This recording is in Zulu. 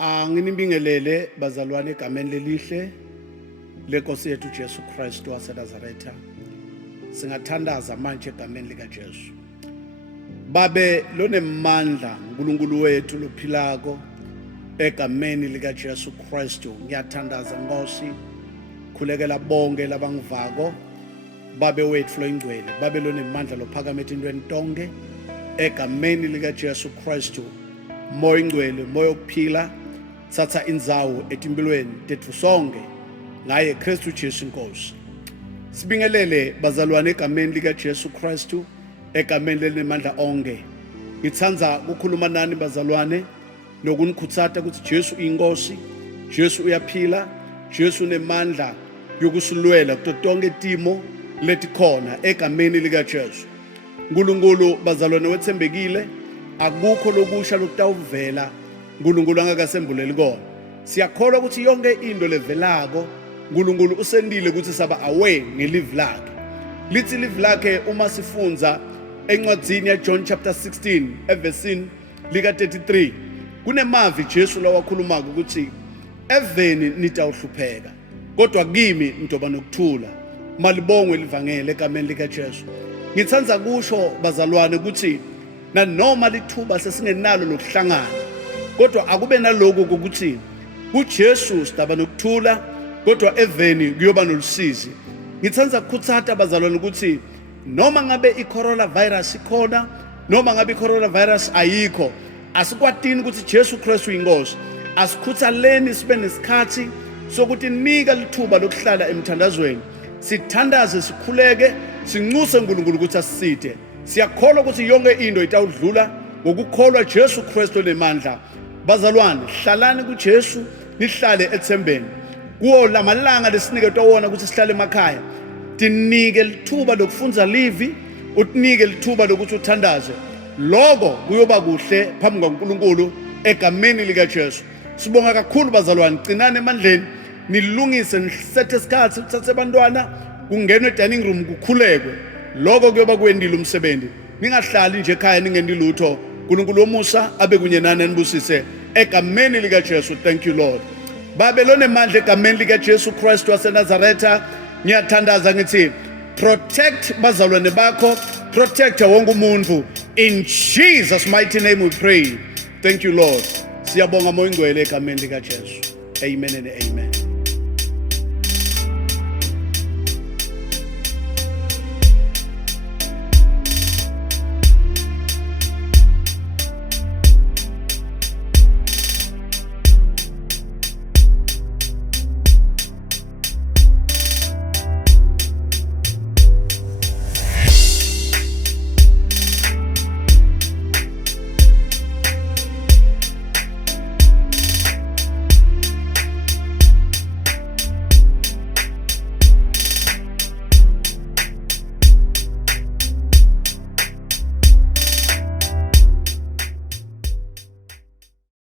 Nginibingelele bazalwane egameni lelihle lenkosi yethu Jesu Kristu waseNazaretha. Singathandaza manje egameni lika Jesu. Babe lonemandla uNkulunkulu wethu lophilako egameni lika Jesu Kristu. Ngiyathandaza Nkosi khulekela bonke labangivako babe wethu loingcwele. Babe lonemandla lophakama entweni tonke egameni lika Jesu Kristu. Moya ingcwele, moya okuphila satha indzawo etimpilweni tethu sonke ngaye Kristu Jesu Nkosi. Sibingelele bazalwane egameni lika Jesu Kristu egameni lenemandla onke. Ngithanda ukukhuluma nani bazalwane nokunikhuthaza ukuthi Jesu inkosi, Jesu uyaphila, Jesu unemandla yokusilwela kuto tonke timo letikhona egameni lika Jesu. Nkulunkulu bazalwane wethembekile, akukho lokusha lokutawuvela uNkulunkulu angakasembuleli kona. Siyakholwa ukuthi yonke into levelako uNkulunkulu usendile ukuthi saba away ngelive lakhe. Lithi live lakhe uma sifunza encwadzini ya John chapter 16 evesini lika 33 kunemavi Jesu lawakhulumaka ukuthi eveni nitawuhlupheka kodwa kimi nitoba nokuthula. Malibongwe livangele egameni lika Jesu. Ngithanda kusho bazalwane ukuthi nanoma lithuba sesingenalo lokuhlangana kodwa akube naloko ukuthi uJesu sidaba nokuthula kodwa eveni kuyoba nolusizi. Ngithanda ukukhuthaza abazalwane ukuthi noma ngabe i-coronavirus ikhona noma ngabe i-coronavirus ayikho, asikwatini ukuthi Jesu Kristu inkosi. Asikhuthaleni sibe nesikhathi sokuthi nika lithuba lokuhlala emthandazweni, sithandaze, sikhuleke, sincuse uNkulunkulu ukuthi asisithe. Siyakholwa ukuthi yonke into itawudlula ngokukholwa Jesu Kristu nemandla. Bazalwane, hlalani kuJesu, nihlale ethembeni. Kuwo lamalanga lesinike tawona ukuthi sihlale emakhaya, tinike lithuba lokufunza livi, utinike lithuba lokuthi uthandaze. Lokho kuyoba kuhle phambi kwaNkulunkulu egameni lika Jesu. Sibonga kakhulu bazalwane, cinane emandleni, nilungise, nisethe isikhathi uthathe abantwana kungenwe dining room kukhulekwe. Lokho kuyoba kwendile umsebenzi. Ningahlali nje ekhaya ningendi lutho. uNkulunkulu womusa abe kunye nani anibusise egameni lika Jesu. Thank you Lord. Babelone amandla egameni lika Jesu Kristu waseNazaretha. Ngiyathandaza ngithi protect bazalwane bakho, protect wonke umuntu. In Jesus mighty name we pray. Thank you Lord. Siyabonga moya ingcwele egameni lika Jesu. Amen and amen.